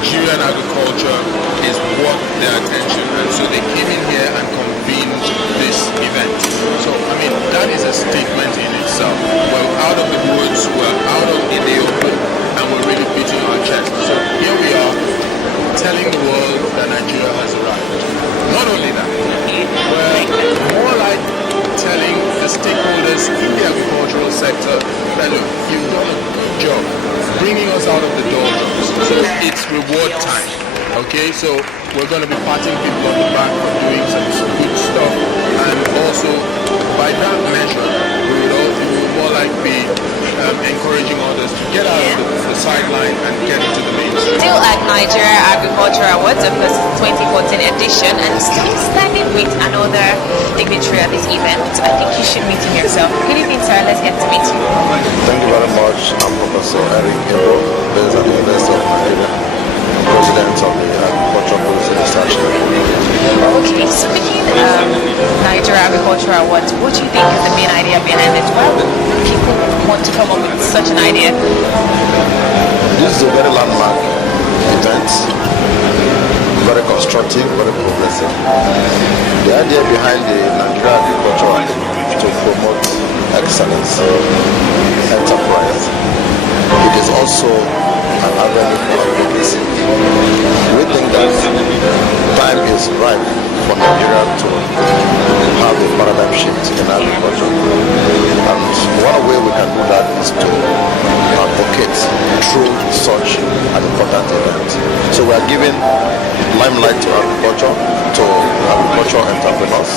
Nigerian agriculture is worth their attention, and so they came in here and convened this event. So, I mean, that is a statement in itself. We're out of the woods, we're out of in the open, and we're really beating our chest. So here we are, telling the world that Nigeria has arrived. Not only that, we're more like telling the stakeholders in the agricultural sector that, look, you've done a good job bringing us out of the doldrums. So it's reward time. Okay, so we're going to be patting people on the back for doing some good stuff, and also by that measure, we would more like be encouraging others to get out of the sideline and get into the mainstream. Still at Nigeria Agriculture Awards, of course, 2014 edition, and still standing with another dignitary at this event. I think you should meet him yourself. Good evening, sir. Let's get to meet you. Thank you very much. I'm Professor Eric Ibo, based at the University of Nigeria, President of the Agricultural Policy Research. Okay, so speaking Nigeria Agriculture Awards, what do you think is the main idea behind it? Why would people want to come up with such an idea? This is a very landmark event, very constructive, very progressive. The idea behind the Nigeria Agriculture Awards is to promote excellence, enterprise. It is also an avenue for advocacy. We think that time is ripe for Nigeria to have a paradigm shift in agriculture. And one way we can do that is to advocate through such an important event. So we are giving limelight to agriculture, to agricultural entrepreneurs,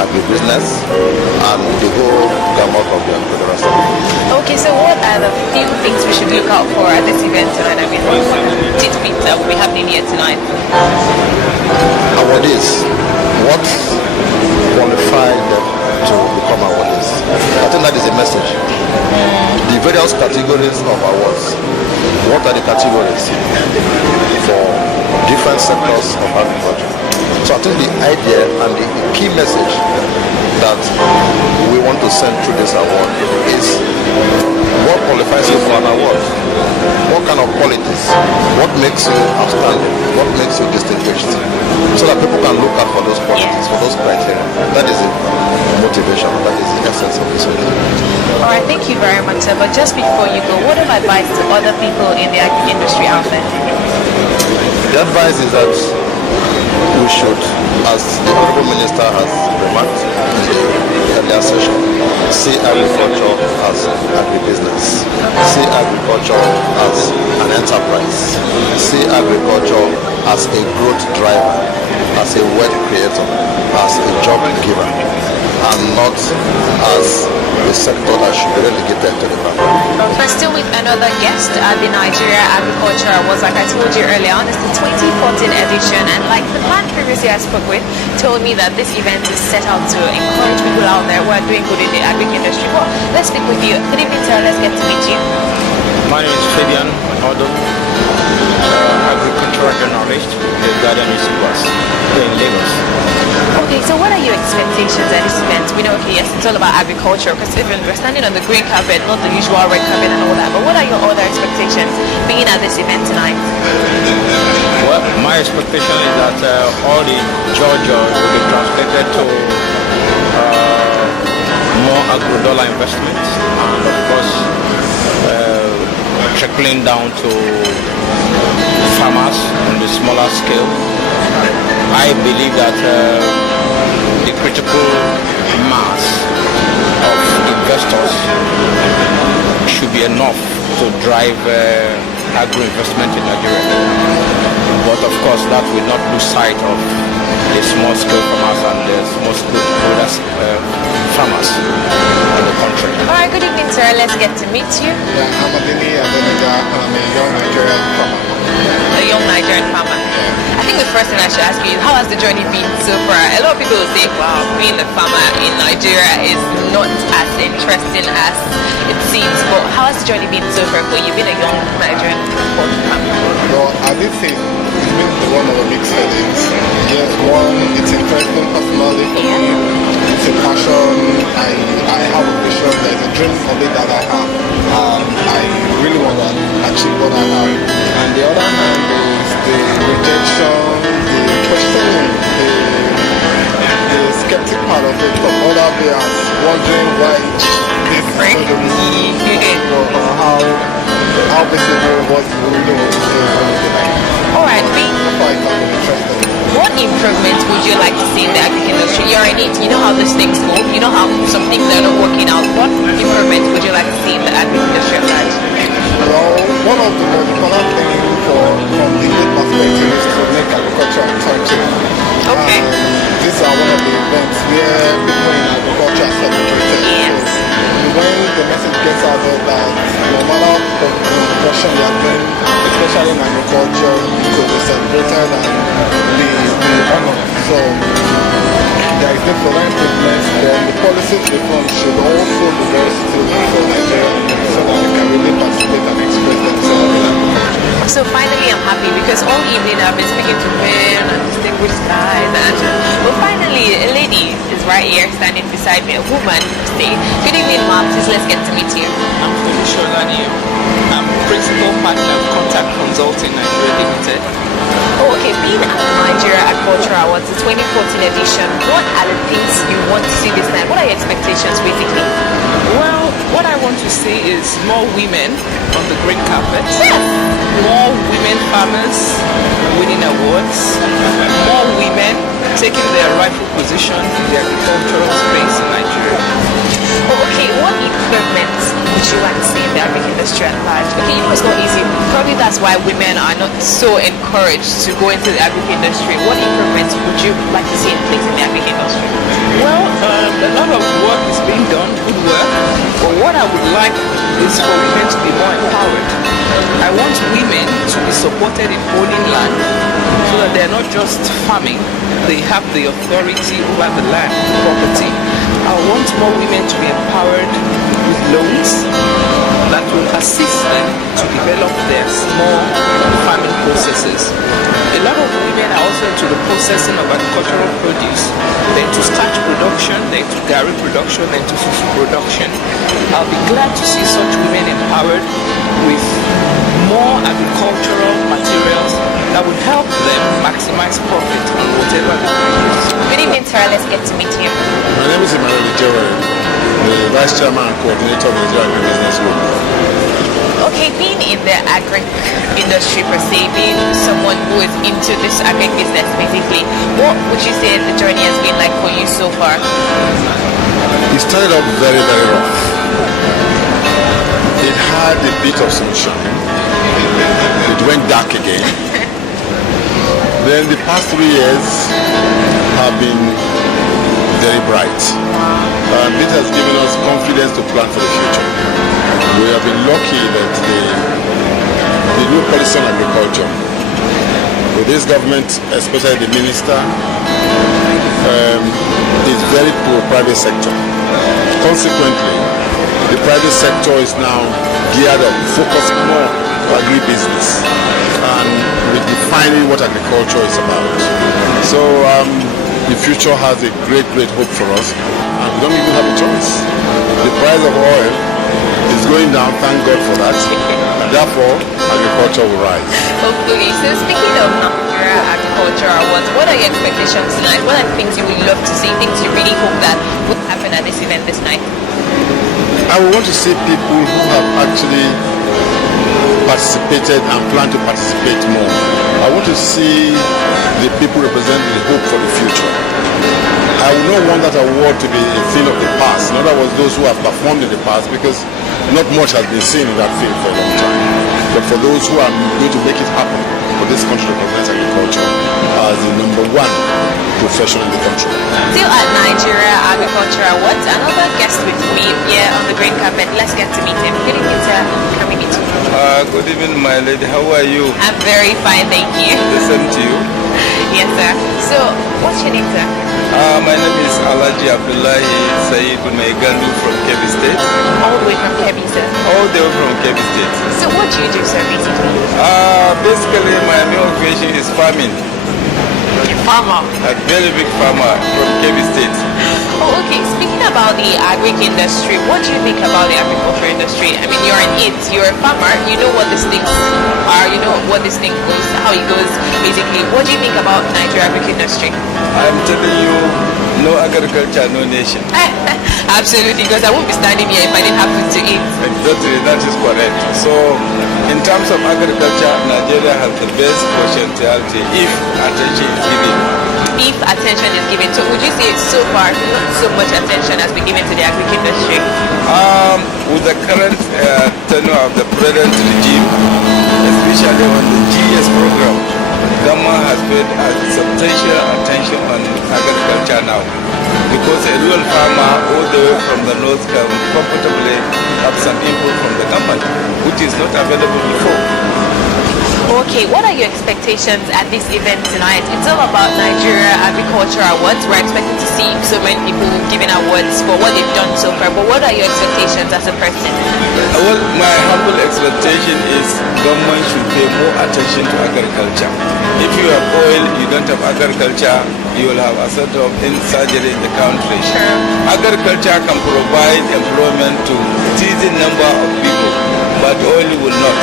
agribusiness, and the whole gamut of the agricultural sector. Okay, so what are the few things we should look out for at this event tonight? I mean, tidbits that will be happening here tonight. Awardees, what qualified them to become awardees? I think that is a message. The various categories of awards, what are the categories for different sectors of agriculture? So I think the idea and the key message that we want to send through this award is what qualifies you for an award? What kind of qualities? What makes you outstanding? What makes you distinguished? So that people can look out for those qualities, for those criteria. That is the motivation, that is the essence of this award. Alright, thank you very much, sir. But just before you go, what of advice to other people in the industry out there? The advice is that we should, as the Honorable Minister has remarked in the earlier session, see agriculture as agribusiness, see agriculture as an enterprise, see agriculture as a growth driver, as a wealth creator, as a job giver, and not as a sector that should be relegated to the back. We're still with another guest at the Nigeria Agriculture Awards. Like I told you earlier on, it's the 2014 edition, and like the man previously I spoke with told me that this event is set out to encourage people out there who are doing good in the agri industry. Well, let's speak with you. Good evening, sir. Let's get to meet you. My name is Fabian Odo, agricultural journalist with the Guardian newspapers here in Lagos. Okay, so what are your expectations at this event? We know, okay, yes, it's all about agriculture, because even we're standing on the green carpet, not the usual red carpet and all that, but what are your other expectations being at this event tonight? Well, my expectation is that all the judges will be translated to more agro-dollar investments, and of course trickling down to farmers on the smaller scale. I believe that the critical mass of investors should be enough to drive agro-investment in Nigeria. But of course, that will not lose sight of the small-scale farmers and the small-scale farmers in the country. All right, good evening, sir. Let's get to meet you. Yeah, I'm Adini Abeniga. I'm a young Nigerian farmer. A young Nigerian farmer. I think the first thing I should ask you is, how has the journey been so far? A lot of people will say, wow, being a farmer in Nigeria is not as interesting as it seems. But how has the journey been so far for you, being a young Nigerian farmer? Well, I did say it's been one of the mixed feelings. Yes, one, it's interesting personally for me. It's a passion. I have a vision. There's a dream of it that I have. I really want to achieve what I have. And the other hand is the rejection, the questioning, the skeptic part of it, from other players wondering why this is not the reason or how visible was Alright, what improvements would you like to see in the agric industry? You're in it, you know how these things go, you know how some things are not working out. What improvements would you like to see in the agric industry at large? Well, one of the most important things from the youth perspective is to make agriculture attractive. Okay. These are one of the events where people in agriculture are celebrated. Yes. When the message gets out there that no matter the profession you are doing, especially in agriculture, you could be celebrated and be honored. So there is need for improvements. Then the policies reform should also be very suitable for Nigeria so that they can really participate and express themselves in agriculture. So finally I'm happy because all evening I've been speaking to men and distinguished guys but finally a lady is right here standing beside me, a woman. Good evening, ma'am. Please let's get to meet you. I'm Felicia Lani. I'm Principal Partner of Contact Consulting Nigeria Limited. Oh, okay. Being at the Nigeria Agriculture Awards, the 2014 edition, what are the things you want to see this time? What are your expectations basically? Well, what I want to see is more women on the green carpet. Yes. More women farmers winning awards. More women taking their rightful position in the agricultural space in Nigeria. Oh, okay. What improvements would you like to see in the agric industry at large? Okay, you know it's not easy. Probably that's why women are not so encouraged to go into the agric industry. What improvements would you like to see in place in the agric industry? Well, a lot of work is being done, good work, but what I would like is for women to be more empowered. I want women to be supported in owning land so that they're not just farming, they have the authority over the land, property. I want more women to be empowered with loans that will assist them to develop their small farming processes. A lot of women are also into the processing of agricultural produce, then to starch production, then to garri production, then to fufu production. I'll be glad to see such women empowered with more agricultural materials that would help them maximize profit on whatever they produce. Good evening, sir. Let's get to meet you. My name is Emmanuel Jewel, the Vice Chairman and Coordinator of the Nigeria Agribusiness Group. Okay, being in the agric industry per se, being someone who is into this agric business basically, what would you say the journey has been like for you so far? It started off very, very rough. It had a bit of sunshine. It went dark again. Then the past 3 years have been very bright. And it has given us confidence to plan for the future. We have been lucky that the new policy on agriculture, with this government, especially the minister, is very pro-private sector. Consequently, the private sector is now geared up, focused more on agribusiness and redefining what agriculture is about. So the future has a great, great hope for us, and we don't even have a choice. The price of oil is going down, thank God for that, and therefore agriculture will rise. Hopefully. So speaking of Nigeria Agriculture Awards, what are your expectations tonight? What are the things you would love to see, things you really hope that will happen at this event this night? I would want to see people who have actually participated and plan to participate more. I want to see the people representing the hope for the future. I would not want that award to be a thing of the past. In other words, those who have performed in the past, because not much has been seen in that field for a long time. But for those who are going to make it happen, for this country represents agriculture as the #1 profession in the country. Still at Nigeria Agriculture Awards, another guest with me here on the green carpet. Let's get to meet him. Good evening, sir. Can we meet you? Good evening, my lady. How are you? I'm very fine, thank you. The same to you. Yes, sir. So, what's your name, sir? My name is Alaji Abdullahi Said Maigandu from Kebbi State. All the way from Kebbi, sir. All the way from Kebbi State. So, what do you do, sir, basically? Basically, my main occupation is farming. Farmer. A very big farmer from Kebbi State. Oh, okay. Speaking about the agric industry, what do you think about the agriculture industry? I mean, you're in it. You're a farmer. You know what these things are. You know what this thing goes, how it goes. Basically, what do you think about Nigeria agric industry? I'm telling you, no agriculture, no nation. Absolutely, because I won't be standing here if I didn't have food to eat. Exactly, that is correct. So, in terms of agriculture, Nigeria has the best potentiality if attention is given. If attention is given, so would you say so far not so much attention has been given to the agric industry? With the current tenure of the present regime, especially on the GS program, government has paid substantial attention on agriculture now. Because a rural farmer all the way from the north can comfortably have some input from the government, which is not available before. Okay, what are your expectations at this event tonight? It's all about Nigeria Agriculture Awards. We're expecting to see so many people giving awards for what they've done so far. But what are your expectations as a person? Well, my humble expectation is government should pay more attention to agriculture. If you have oil, you don't have agriculture, you will have a sort of insurgery in the country. Sure. Agriculture can provide employment to a decent number of people, but oil will not.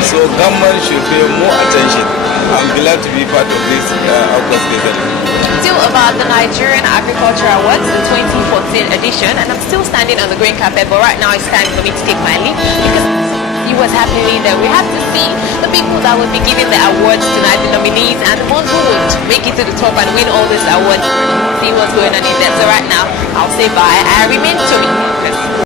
So government should pay more attention. I'm glad to be part of this August gathering. Still about the Nigerian Agriculture Awards, the 2014 edition, and I'm still standing on the green carpet, but right now it's time for me to take my leave because it was happening that we have to see the people that will be giving the awards tonight, the nominees, and the ones who would make it to the top and win all these awards. See what's going on in there. So right now, I'll say bye. I remain Tommy.